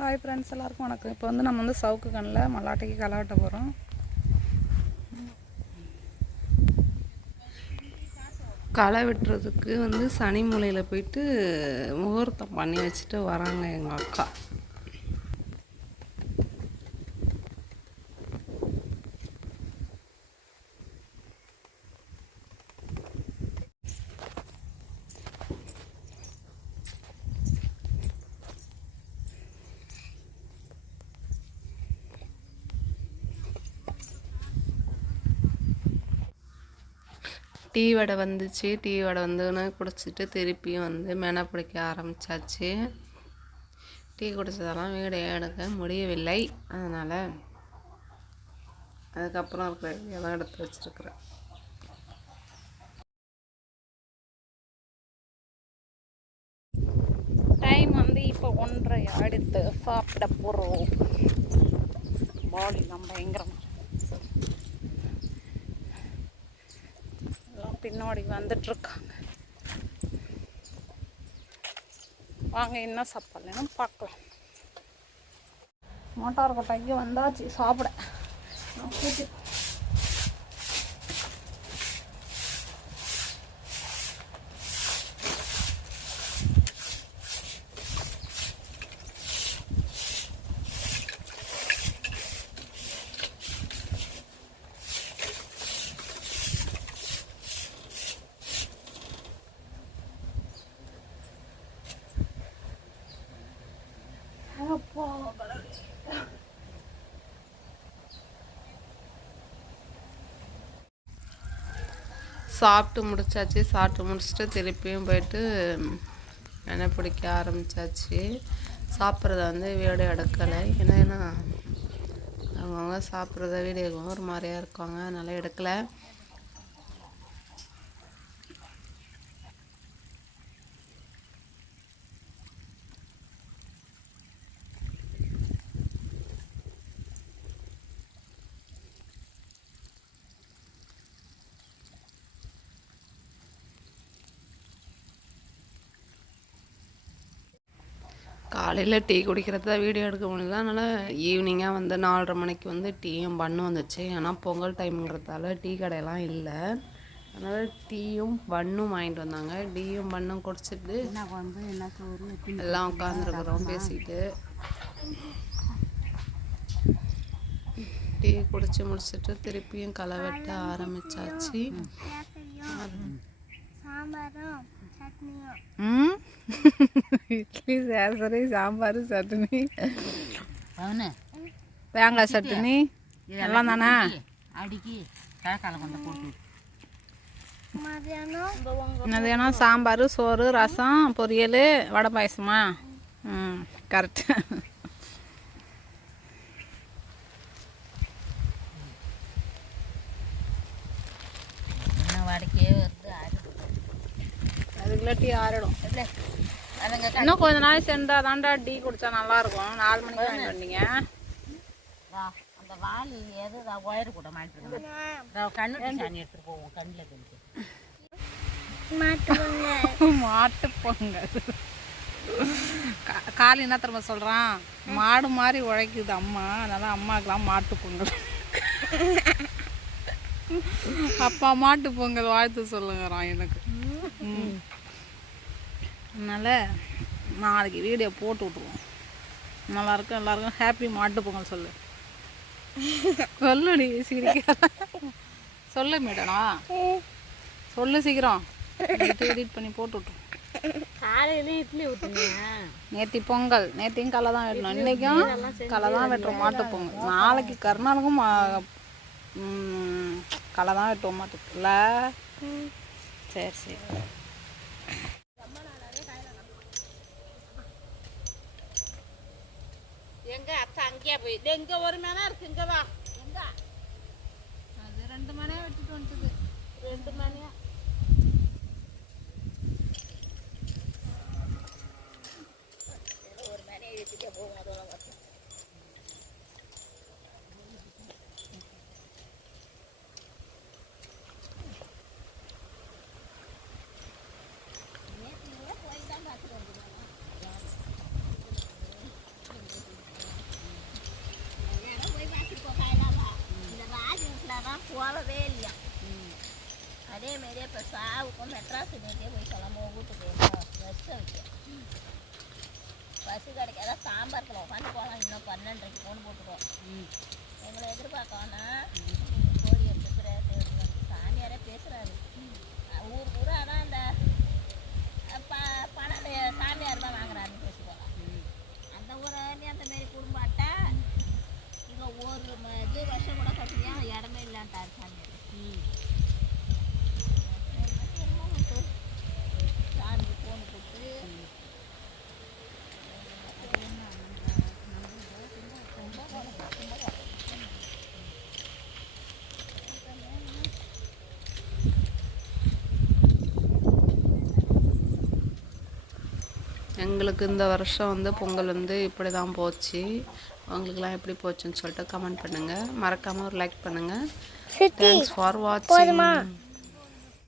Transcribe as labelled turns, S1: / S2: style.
S1: Hi friends எல்லாருக்கும் வணக்கம். இப்போ வந்து நம்ம வந்து சவுக்கு கண்ணில் மல்லாட்டைக்கு களை வெட்ட போகிறோம் களை வெட்டுறதுக்கு வந்து சனி மூலையில் போயிட்டு முகூர்த்தம் பண்ணி வச்சுட்டு வராங்க எங்கள் அக்கா. டீ வடை வந்துச்சு. டீ வடை வந்துன்னு குடிச்சிட்டு திருப்பியும் வந்து மென பிடிக்க ஆரம்பிச்சாச்சு. டீ குடித்ததெல்லாம் வீடு எடுக்க முடியவில்லை. அதனால் அதுக்கப்புறம் இருக்கிற வீடியோ எடுத்து வச்சுருக்குறேன். டைம் வந்து இப்போ ஒன்றரை அடுத்து சாப்பிட போகிறோம் பாடி பாடிலாம் பயங்கரமாக எல்லாம் பின்னாடி வந்துட்டுருக்காங்க. வாங்க என்ன சாப்பிட்லன்னு பார்க்கலாம். மோட்டார் கொட்டாய்க்கு வந்தாச்சு சாப்பிட. நான் கூட்டி அப்பா சாப்பிட்டு முடிச்சாச்சு சாப்பிட்டு முடிச்சுட்டு திருப்பியும் போயிட்டு எண்ணெய் பிடிக்க ஆரம்பிச்சாச்சு. சாப்பிட்றத வந்து வீடியோ எடுக்கலை. ஏன்னா அவங்கவுங்க சாப்பிட்றத வீடியோ ஒரு மாதிரியாக இருக்காங்க. அதனால் எடுக்கலை. காலையில் டீ குடிக்கிறது தான் வீடியோ எடுக்க முடியல. அதனால் ஈவினிங்காக வந்து நாலரை மணிக்கு வந்து டீயும் பண்ணு வந்துச்சு. ஏன்னா பொங்கல் டைம்ங்கிறதால டீ கடையெல்லாம் இல்லை. அதனால் டீயும் பண்ணும் வாங்கிட்டு வந்தாங்க. டீயும் பண்ணும் குடிச்சிட்டு
S2: வந்து என்ன
S1: எல்லாம் உட்காந்துருக்குறோம் பேசிட்டு. டீ குடிச்சு முடிச்சிட்டு திருப்பியும் களை வெட்ட ஆரம்பிச்சாச்சு.
S2: சாம்பாரும் சட்னியும்.
S1: இட்லி சேசரி சாம்பார் சட்னி.
S2: அவனு.
S1: தேங்காய் சட்னி. எல்லாம் தானே?
S2: அடிக்கி கிழக்கால கொண்டு போட்டு மதியானம்?
S1: மதியானம்? சாம்பார் சோறு ரசம் பொரியல் வடை பாயசமா? ம் கரெக்டு
S2: என்ன வாடகையே வருது
S1: அதுக்குள்ள டீ ஆறிடும் இன்னும் கொஞ்ச நாள் சென்றா தாண்டா டீ குடிச்சா நல்லா இருக்கும் நாலு மணிக்கு வாங்கிட்டு வந்தீங்க.
S2: அந்த வால் எது ஒயர் கூட மாட்டிருக்கேன் கண்ணு சாணி எடுத்துட்டு போவோம் கண்ணில்
S1: மாட்டு பொங்கல் கா- காளி என்ன திரும்ப சொல்கிறான் மாடு மாதிரி உழைக்குது அம்மா. அதனால அம்மாக்கெல்லாம் மாட்டு பொங்கல் அப்பா மாட்டு பொங்கல் வாழ்த்து சொல்லுங்கிறான் எனக்கு. ம். அதனால நாளைக்கு வீடியோ போட்டு விட்ருவோம் நல்லா இருக்கும் எல்லாருக்கும் ஹாப்பி மாட்டு பொங்கல் சொல்லு. சொல்லுடி சீக்கிரம் சொல்லு மேடனா. சொல்லு சீக்கிரம். எடிட் பண்ணி போட்டு விட்ருவோம்
S2: காலையில இட்லி
S1: நேத்தி பொங்கல் நேத்தியும் களை தான் வெட்டணும். இன்னைக்கும் களை தான் வெட்டுறோம் மாட்டு பொங்கல். நாளைக்கு கருநாளுக்கும் களை தான் வெட்டுவோம் மாட்டுக்குல சரி சரி.
S2: எங்க அத்தை அங்கேயே போய்? எங்க ஒரு மணி இருக்கு இங்க வா. எங்க?
S1: அது ரெண்டு மணியாக வெட்டிட்டு வந்துட்டுது.
S2: ரெண்டு மணியா
S3: அதே மாரி இப்போ சாவுக்கும் மெட்ராஸ் நேற்றே போய் கிளம்புவோம். வீட்டுக்கு பஸ்ஸை வைக்க. பஸ்ஸு கிடைக்காத சாம்பாரத்தில் உட்காந்து போகலாம் இன்னும் பன்னெண்டரைக்கு ஃபோன் போட்டுருவோம் எங்களை எதிர்பார்க்க வேணாம் கோழி எடுத்துக்கிற சாமியாரே பேசுகிறாரு ஊர் ஊரா தான் அந்த பணம் சாமியார் தான் வாங்குறாருன்னு பேசுவாங்க அந்த ஊரை அந்த மாரி குடும்பாட்டா இங்கே ஒரு இது வருஷம் கூட கட்டியா இடமே இல்லான்ட்டார் சாமியார்.
S4: எங்களுக்கு இந்த வருஷம் வந்து பொங்கல் வந்து இப்படி தான் போச்சு. உங்களுக்குலாம் எப்படி போச்சுன்னு சொல்லிட்டு கமெண்ட் பண்ணுங்கள் மறக்காமல் ஒரு லைக் பண்ணுங்கள் தேங்க்ஸ் ஃபார் வாட்சிங்